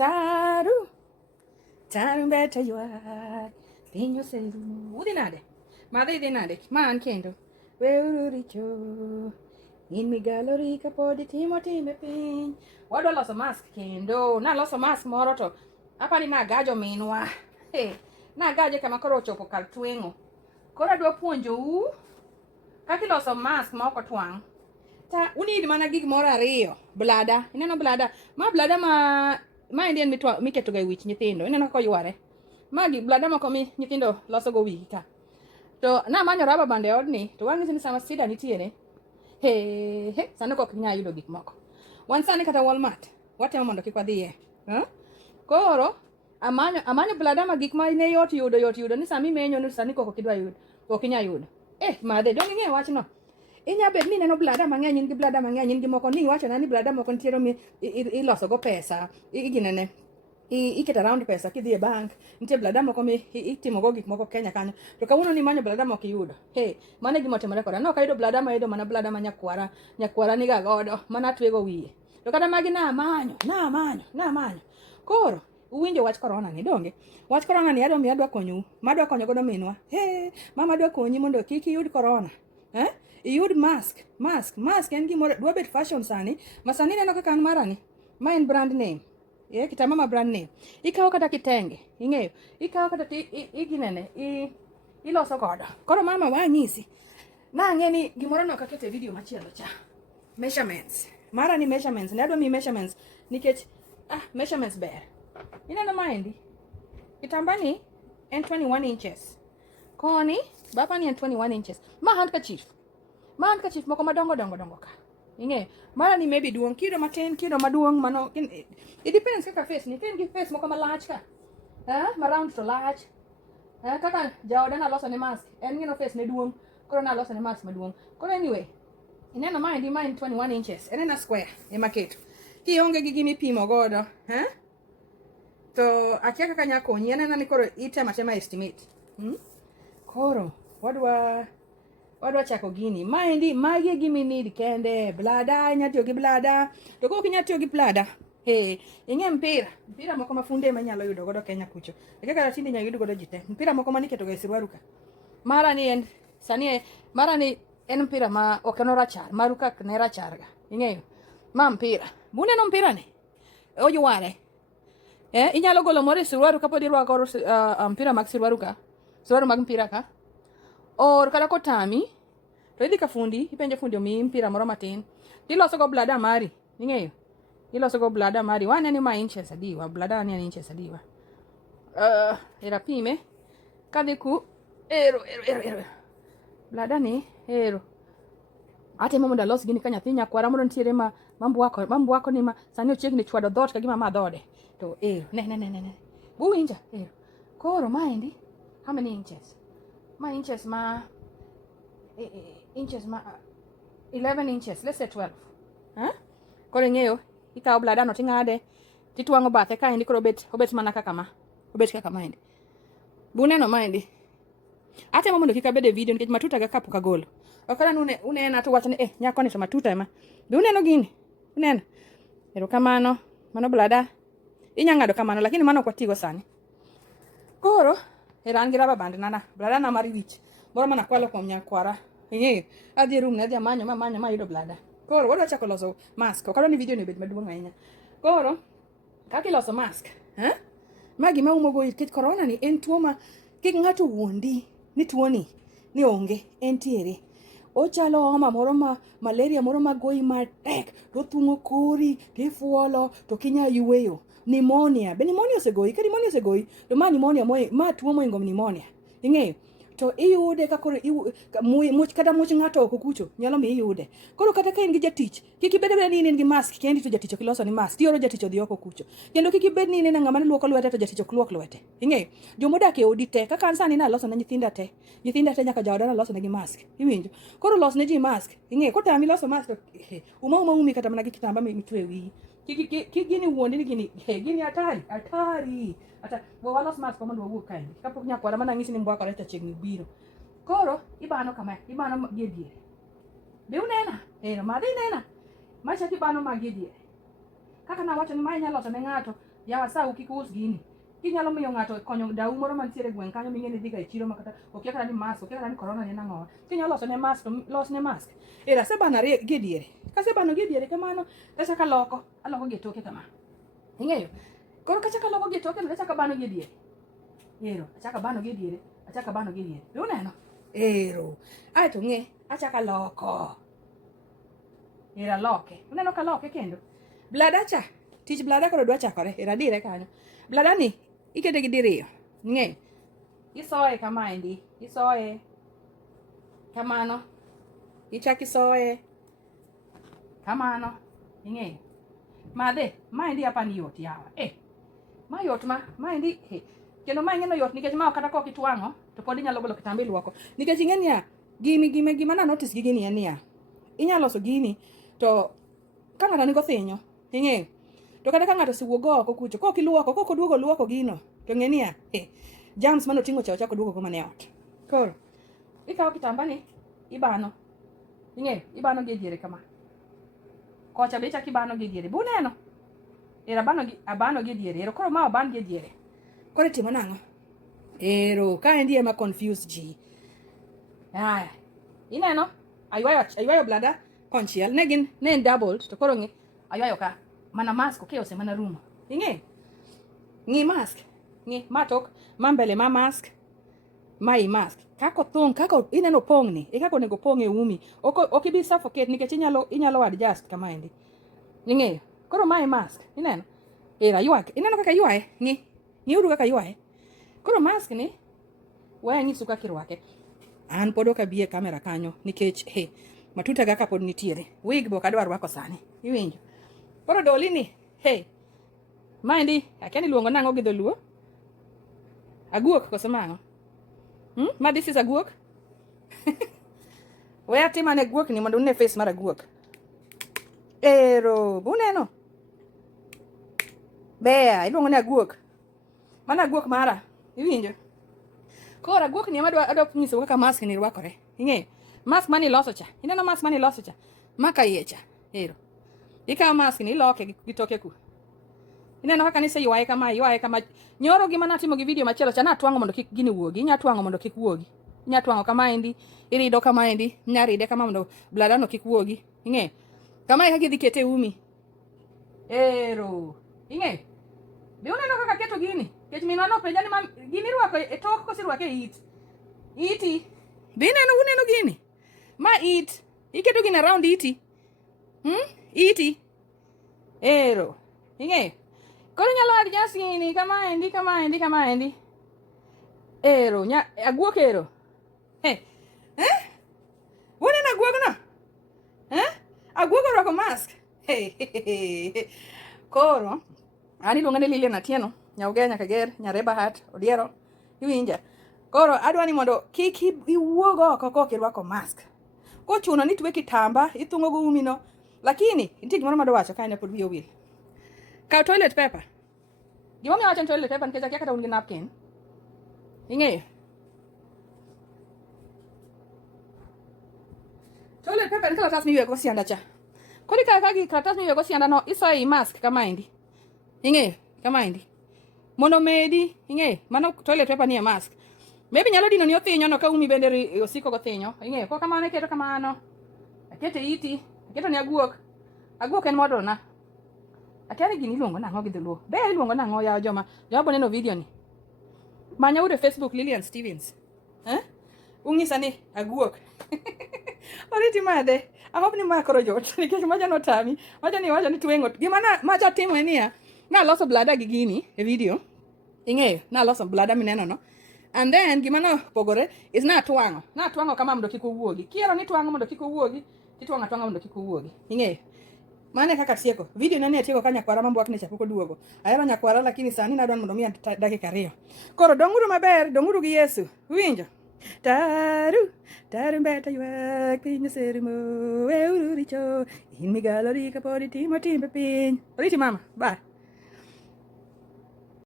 Taru, taru beta yuar, pinyo seru. Udi nade, madre de nade, man kendo. Weururicho, in mi gallery kapodi Timothy me pin. Wado loso mask kendo, na loso mask moroto. Apa ni na gajo minwa. Hey, na gajo kama koro chopo kal twengo. Kora dwa puonjo u, kaki loso mask ma oko twang'. Ta unid mana gig moro ariyo, blada, ineno blada, ma blada ma indien miketo ga wich nyithindo, ineno ko yware. Magi blada moko mi nyithindo loso go wigi ka. To na manyo raba bande odni, to wang'isi ni sama sida nitiere. Sani kok nya yudo gik moko. Wan sani kata Walmart, watemo mondo kik wadhiye. Koro amanyo blada ma gik ma ne yot yudo ni sami menyo ni sani kok kidwa yudo, ok inya yudo. Madhe dong ing'e wachno. Inya bet ni neno blada mang'eny, in gi blada mang'eny, in gi moko ni wacho na ni blada moko nitiere mi iloso go pesa, iginene iket around pesa kidhi e bank, nitie blada moko mi itimo go gik moko Kenya kanyo. To kawuono ni manyo blada moko iyudo. Mane gima otimore koda. No kayudo blada ma yudo mana blada ma nyakwara niga godo, mana twego wiye. To kata magi na manyo. Koro uwinjo wach corona ni donge. Wach corona ni adwa konyu, madwa konyo godo minwa. Mama dwa konyi mondo kik iyud corona. Iyud mask en gimoro dwa bet fashion sani. Masani neno kaka an marani. Ma en brand name. Kitamba ma brand name. Ikawo kata kitenge, ing'eyo. Ikawo kata iloso godo. Koro mama wanyisi. Na ng'e ni gimoro no kakete video machielo cha. Measurements. Mara ni measurements. Ne adwa mi measurements nikech measurements ber. Ineno maendi. Kitamba ni en 21 inches. Koni bapa ni en 21 inches. Ma handkerchief moko madongo ka. Ing'eyo. Mara ni maybe duong' kido matin, kido maduong' mano. It depends kaka face ni. Ken gi face moko malach ka. Ma round to large. Kaka jaoda na loso ne mask. En ngino face ne duong'. Koro na loso ne mask maduong'. Koro anyway. Ineno maendi ma en 21 inches. En square. Ema keto. Kionge gi gini pimo godo. To akia kaka nyakonyi. En ni koro itema estimate. Koro wadwa chako gini. Maendi magi gimi need kende. Blada, inya tiyo gi blada. To kok inya tiyo gi blada. Ing'e mpira moko mafunde ma nyalo yudo godo Kenya kucho. Kaka tinde nya yudo godo jite. Mpira moko maniketo ga siruaruka. Mara ni en mpira ma ok no rachar, maruka ne rachar ga. Ing'eyo. Ma mpira. Buneno mpira ni. Oyware. Inyalo golo more siruaruka pod irwako mpira mag siruaruka. Siruaru mag mpira ka. Or kala kotami, to idhi ka fundi, ipenjo fundi omi mpira moro matin. Iloso go blada mari, ing'eyo. Iloso go blada mari, wane ni ma inches adiwa, blada ni inches adiwa. Era pime, kadhi ku, ero. Blada ni, ero. Atemo mondo alos gini ka nyathi nyakwara mondo nitiere ma mambu wako ni ma sani ochiegni chwado dhot kagima ma dhode. To ero, ne. Buwinja, ero. Koro maendi, how many inches? Ma inches ma 11 inches, let's say 12. Koro ing'eyo, ikawo blada no ting'ade, titwang'o bathe kaendi koro obet mana kaka ma. Obet kaka maendi. Buneno maendi. Atemo mondo kik abede video nikech matuta ga kapok agolo. Okara unena to wachni nyako ni to matuta ema. Be uneno gini? Uneno? Ero kamano, mano blada. Inya ng'ado kamano lakini mano ok watigo sani. Koro an gi raba band nana, blada na mar wich. Moro mana kwalo kuom nyakwara. Ing'eyo, adhi room ne adhi manyo ma yudo blada. Koro wadwa chako loso mask. Ok adwa ni video ni bed maduong' ahinya. Koro kaka iloso mask, ma gima umo go kit corona ni en tuo ma kik ng'ato wuondi ni tuo ni onge, entiere. Ochalo homa moro malaria moro magoyi matek, to thung'o kori, tifuolo, to kinya yueyo. Pneumonia. Be pneumonia osegoyi? Ka pneumonia osegoyi, to ma pneumonia ma tuo moingo pneumonia. Ing'eyo? To iyude ka koro much kata much ng'ato oko kucho nyalo mi iyude. Koro kata ka in gi jatich, kik ibed ni in gi mask kendi to jatich ok iloso ni mask. Tioro jatich odhi oko kucho. Kendo kik ibed ni in ng'ama luoko lwete to jatich ok luok lwete. Ing'eyo? Jomodak e odi te kaka sani na loso ne nyithinda te nyaka jaoda na loso ne gi mask. Iwinjo? Koro los ne ji mask. Ing'eyo? Kotami loso mask to umi kata mana gi kitamba mitwe wiyi. Kik gini wuondi ni gini hatari. Walos mask mondo wawuok kae. Kapok nyakwara mana ng'isi ni mbwakore to chiegni biro. Koro ibano kama, ibano gi diere. Be unena? Madhi nena. Macha ibano magi diere. kaka nawacho ni mae nyalo loso ne ng'ato yawa sau kik us gini kinyalo miyo ng'ato konyo dau moro mantiere gweng' kanyo ming'e ni dhi ga e chiro makata okia kata ni mask okia kata ni corona en ang'owa kinyalo loso ne mask to los ne mask era sebano gi diere kasebano gi diere kamano kachaka aloko gi toke kama ing'eyo koro kachaka loko gi toke kachaka bano gi diere ero achaka bano gi diere be uneno ero ae to ng'e achaka loko era loke uneno ka loke kendo blada cha tich blada koro dwa chakore era dire kanyo blada ni ikete gi diriyo ng'e isoye kamaendi isoye kamano ichaki soye kamano ing'eyo madhe maendi apani yot yawa ma yot maendi kendo ma ing'eno yot nikech ma kata kok itwang'o to pod inyalo golo kitambi luoko nikech ing'e niya gima na notice gi gini en niya inyalo loso gini to ka ng'ato nigo thinyo ing'eyo to kata ka ng'ato siwuok oko kucho kok iluoko kok oduogo luoko gino to ng'e niya germs mano ting'o cha ochako duogo go mane ot koro ikawo kitamba ni ibano ing'eyo ibano gi diere kama kocha be chaki bano gi diere buneno era abano gi diere ero koro ma oban gi diere koro timo nang'o ero kaendi ema confuse ji haya ineno aywayo blada konchiel ne en doubled to koro ng'e aywayo ka mana mask okay ose mana rumo ng'i mask ng'i matok mambele ma mask mai mask kako thong kako ineno pong ni kako nego pong e umi ok bi suffocate nikech inyalo adjust kama endi ing'eyo koro mai mask ineno era ywak ineno kaka ywaye ng'i uru kaka ywaye koro mask ni waya nyisu kaka irwake an pod ok abi e kamera kanyo nikech matuta ga kapod nitiere wig bo kadwa rwako sani iwinjo koro doli ni maendi akia ni luongo nang'o gi dholuo aguok koso mang'o ma this is aguok we atimane guok ni mondo une face mar aguok ero buneno bea iluongo ni aguok mana aguok mara iwinjo koro aguok ni adwa nyiso kaka mask ni rwakore ing'eyo mask mani loso cha ineno mask mani loso cha maka iye cha ero ikawo mask ni iloke gi toke ku ineno kaka nise ywaye kama nyoro gima natimo gi video machielo cha natwang'o mondo kik gini wuogi inyatwang'o mondo kik wuogi inyatwang'o kamaendi irido kamaendi nyaride kama mondo blada no kik wuogi ing'eyo kama kaka idhi kete umi ero ing'eyo be uneno kaka keto gini kech minwa no penja ni gini rwako e tok kosi rwake iti be uneno gini ma iketo gini around iti ero ing'eyo koro nyalo adjust gini kamaendi ero aguok ero uneno aguok no aguok orwako mask koro an iluonga ni Lilian Atieno nyauge nyaka ger nyareba hat odiero iwinja koro adwa ni mondo kik iwuog oko kok irwako mask kochuno ni tuwe kitamba ithung'o go umi no lakini nitie gimoro madwa wacho kae ne pod wiyo wil kaw toilet paper gima miyo wacho toilet paper nikech akia kata un gi napkin ing'eyo toilet paper en kalatas miyuego sianda cha koro ikawe kagi kalatas miyuego sianda no isoye i mask kamaendi ing'eyo kamaendi mondo medi ing'eyo mano toilet paper ni e mask maybe nyalo dino ni othinyo no ka umi bende osiko go thinyo ing'eyo ko kamano iketo kamano akete iti aketo ni aguok en modona akia ni gini iluongo nang'o gi dholuo be iluongo nang'o yaw joma boneno video ni manya ure Facebook Lilian Stevens ung'isa ni aguok oriti madhe ahop ni ma koro jot nikech maja notami maja ni wacho ni tweng'o gima maja timo en niya naloso blada gi gini e video ing'eyo naloso blada mineno no and then gima nopogore is natwang'o kama mondo kik owuogi kiero ni twang'o mondo kik owuogi titwang'o atwang'a mondo kik owuogi ing'eyo mane kaka tieko video nani atieko ka nyakwara mambuak ne chapoko duogo ahero nyakwara lakini sani nadwan mondo miya dakika 2 koro donguru maber donguru gi Yesu winjo taru mbeta ywak piny serimo weuru richo in migalo ri kapod itimo timbe piny oriti mama bye